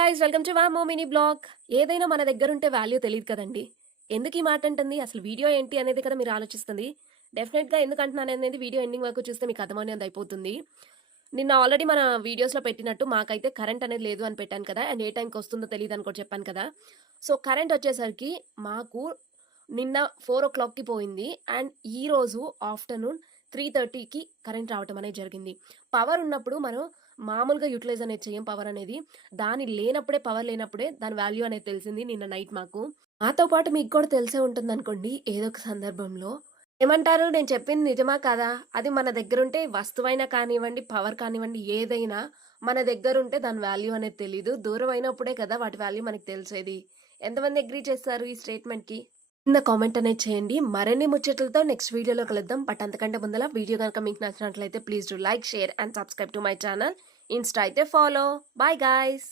Guys welcome to వామో mini blog. ఏదైనా మన దగ్గర ఉంటే వాల్యూ తెలియదు కదండి. ఎందుకు ఈ మాట అంటుంది, అసలు వీడియో ఏంటి అనేది కదా మీరు ఆలోచిస్తుంది. డెఫినెట్గా ఎందుకు అంటున్నాను అనేది వీడియో ఎండింగ్ వరకు చూస్తే మీకు అర్థమనేది అయిపోతుంది. నిన్న ఆల్రెడీ మన వీడియోస్లో పెట్టినట్టు మాకైతే కరెంట్ అనేది లేదు అని పెట్టాను కదా, అండ్ ఏ టైంకి వస్తుందో తెలియదు అని కూడా చెప్పాను కదా. సో కరెంట్ వచ్చేసరికి మాకు నిన్న 4 o'clockకి పోయింది, అండ్ ఈరోజు ఆఫ్టర్నూన్ 3:30కి కరెంట్ రావటం అనేది జరిగింది. పవర్ ఉన్నప్పుడు మనం మామూలుగా యూటిలైజ్ అనేది చేయం పవర్ అనేది. పవర్ లేనప్పుడే దాని వాల్యూ అనేది తెలిసింది నిన్న నైట్ మాకు. నాతో పాటు మీకు కూడా తెలిసే ఉంటుందనుకోండి ఏదో ఒక సందర్భంలో. ఏమంటారు, నేను చెప్పింది నిజమా కాదా? అది మన దగ్గరుంటే వస్తువైనా కానివ్వండి, పవర్ కానివ్వండి, ఏదైనా మన దగ్గరుంటే దాని వాల్యూ అనేది తెలీదు. దూరం అయినప్పుడే కదా వాటి వాల్యూ మనకు తెలిసేది. ఎంతమంది అగ్రీ చేస్తారు ఈ స్టేట్మెంట్‌కి? కింద కామెంట్ అనేది చేయండి. మరిన్ని ముచ్చట్లతో నెక్స్ట్ వీడియోలో కలుద్దాం. బట్ అంతకంటే ముందల వీడియో కనుక మీకు నచ్చినట్లయితే please do like, share and subscribe to my channel. Insta అయితే ఫాలో. Bye guys.